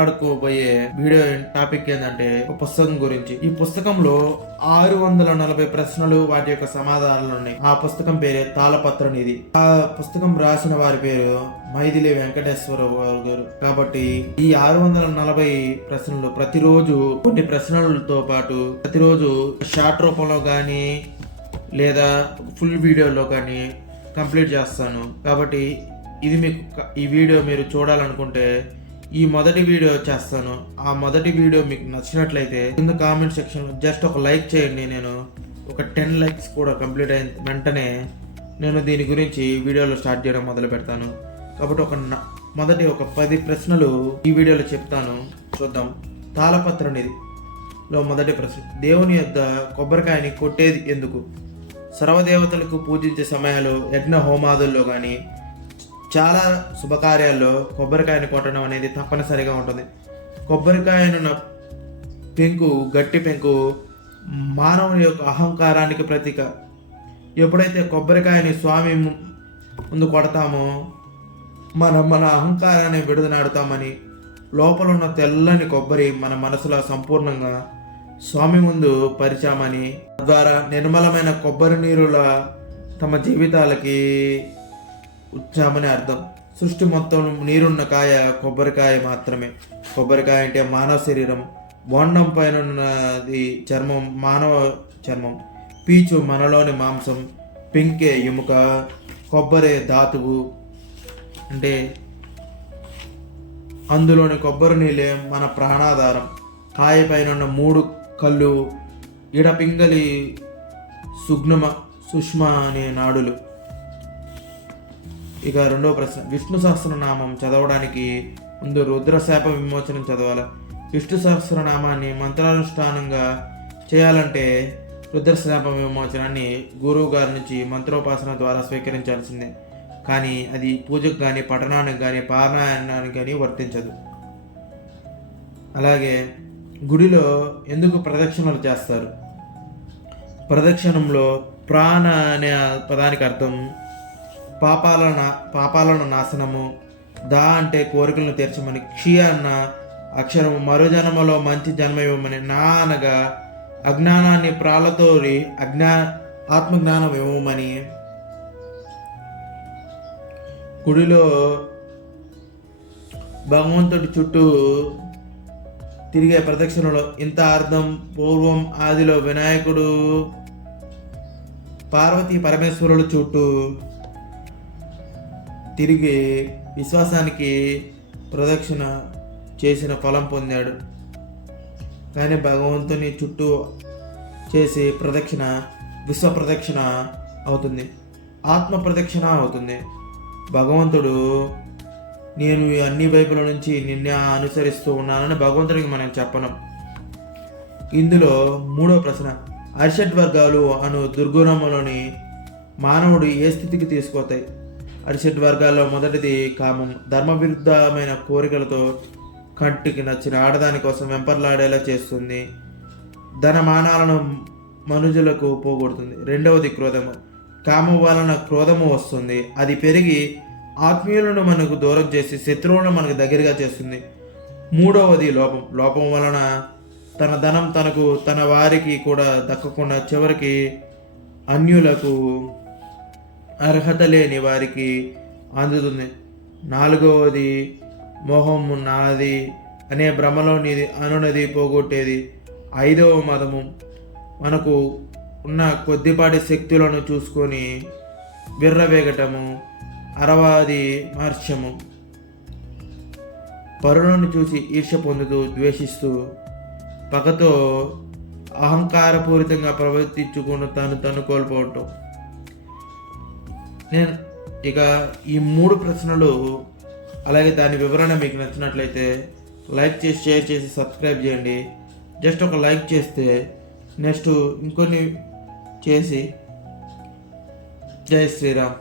మాట్లాడుకోబోయే video topic ఏంటంటే ఒక పుస్తకం గురించి. ఈ పుస్తకంలో ఆరు వందల నలభై ప్రశ్నలు వాటి యొక్క సమాధానాలు ఉన్నాయి. ఆ పుస్తకం పేరే తాళపత్ర నిధి. ఆ పుస్తకం రాసిన వారి పేరు మైథిలి వెంకటేశ్వరరావు గారు కాబట్టి ఈ ఆరు వందల నలభై ప్రశ్నలు ప్రతిరోజు కొన్ని ప్రశ్నలతో పాటు ప్రతిరోజు షార్ట్ రూపంలో కానీ లేదా ఫుల్ వీడియోలో కానీ కంప్లీట్ చేస్తాను. కాబట్టి ఇది మీకు ఈ వీడియో మీరు చూడాలనుకుంటే ఈ మొదటి వీడియో చేస్తాను. ఆ మొదటి వీడియో మీకు నచ్చినట్లయితే కింద కామెంట్ సెక్షన్ జస్ట్ ఒక లైక్ చేయండి. నేను ఒక టెన్ లైక్స్ కూడా కంప్లీట్ అయిన వెంటనే నేను దీని గురించి వీడియోలో స్టార్ట్ చేయడం మొదలు పెడతాను. కాబట్టి ఒక న- మొదటి ఒక పది ప్రశ్నలు ఈ వీడియోలో చెప్తాను. చూద్దాం. తాళపత్ర అనేది లో మొదటి ప్రశ్న. దేవుని యొక్క కొబ్బరికాయని కొట్టేది ఎందుకు? సర్వదేవతలకు పూజించే సమయాలు యజ్ఞ హోమాదుల్లో కానీ చాలా శుభకార్యాల్లో కొబ్బరికాయని కొట్టడం అనేది తప్పనిసరిగా ఉంటుంది. కొబ్బరికాయనున్న పెంకు గట్టి పెంకు మానవుని యొక్క అహంకారానికి ప్రతీక. ఎప్పుడైతే కొబ్బరికాయని స్వామి ము- ముందు కొడతామో మనం మన అహంకారాన్ని విడుదలాడుతామని లోపల ఉన్న తెల్లని కొబ్బరి మన మనసులో సంపూర్ణంగా స్వామి ముందు పరిచామని తద్వారా నిర్మలమైన కొబ్బరి నీరుల తమ జీవితాలకి ఉచ్చామని అర్థం. సృష్టి మొత్తం నీరున్న కాయ కొబ్బరికాయ మాత్రమే. కొబ్బరికాయ అంటే మానవ శరీరం. బోండం పైన ఉన్నది చర్మం మానవ చర్మం. పీచు మనలోని మాంసం పెంకే ఎముక కొబ్బరి ధాతువు అంటే అందులోని కొబ్బరి నీళ్ళే మన ప్రాణాధారం. కాయ పైన ఉన్న మూడు కళ్ళు ఇడపింగలి సుగ్నమ సుష్మ అనే నాడులు. ఇక రెండవ ప్రశ్న. విష్ణు సహస్రనామం చదవడానికి ముందు రుద్రశాప విమోచనం చదవాలి. విష్ణు సహస్రనామాన్ని మంత్రానుష్ఠానంగా చేయాలంటే రుద్రశాప విమోచనాన్ని గురువు గారి నుంచి మంత్రోపాసన ద్వారా స్వీకరించాల్సిందే. కానీ అది పూజకు కానీ పఠనానికి కానీ పారాయణానికి కానీ వర్తించదు. అలాగే గుడిలో ఎందుకు ప్రదక్షిణలు చేస్తారు? ప్రదక్షిణంలో ప్రాణ అనే పదానికి అర్థం పాపాలను పాపాలను నాశనము. దా అంటే కోరికలను తీర్చమని క్షి అన్న అక్షరము మరో జన్మలో మంచి జన్మ ఇవ్వమని నా అనగా అజ్ఞానాన్ని ప్రాళ్ళతోరి అజ్ఞా ఆత్మజ్ఞానం ఇవ్వమని. గుడిలో భగవంతుడి చుట్టూ తిరిగే ప్రదక్షిణలో ఇంత అర్థం పూర్వం ఆదిలో వినాయకుడు పార్వతీ పరమేశ్వరుడు చుట్టూ తిరిగి విశ్వాసానికి ప్రదక్షిణ చేసిన ఫలం పొందాడు. కానీ భగవంతుని చుట్టూ చేసే ప్రదక్షిణ విశ్వ ప్రదక్షిణ అవుతుంది. ఆత్మ ప్రదక్షిణ అవుతుంది. భగవంతుడు నేను ఈ అన్ని వైపుల నుంచి నిన్నే అనుసరిస్తూ ఉన్నానని భగవంతుడికి మనం చెప్పను. ఇందులో మూడో ప్రశ్న అరిషడ్ వర్గాలు అను దుర్గుణములోని మానవుడు ఏ స్థితికి తీసుకొస్తాయి అరిషడ్ వర్గాల్లో మొదటిది కామం. ధర్మ విరుద్ధమైన కోరికలతో కంటికి నచ్చిన ఆడదాని కోసం వెంపర్లాడేలా చేస్తుంది. ధనమానాలను మనుజులకు పోగొడుతుంది. రెండవది క్రోధము. కామం వలన క్రోధము వస్తుంది. అది పెరిగి ఆత్మీయులను మనకు దూరం చేసి శత్రువులను మనకు దగ్గరగా చేస్తుంది. మూడవది లోపం. లోపం వలన తన ధనం తనకు తన వారికి కూడా దక్కకుండా చివరికి అన్యులకు అర్హత లేని వారికి అందుతుంది. నాలుగవది మోహం నాది అనే భ్రమలోనిది అనునది పోగొట్టేది. ఐదవ మతము మనకు ఉన్న కొద్దిపాటి శక్తులను చూసుకొని విర్రవేగటము. అరవాది మహర్షము పరులను చూసి ఈర్ష పొందుతూ ద్వేషిస్తూ పగతో అహంకారపూరితంగా ప్రవర్తించుకుని తను తను కోల్పోవటం. నేను ఇక ఈ మూడు ప్రశ్నలు అలాగే దాని వివరణ మీకు నచ్చినట్లయితే లైక్ చేసి షేర్ చేసి సబ్స్క్రైబ్ చేయండి. జస్ట్ ఒక లైక్ చేస్తే నెక్స్ట్ ఇంకొన్ని చేసి జై శ్రీరామ్.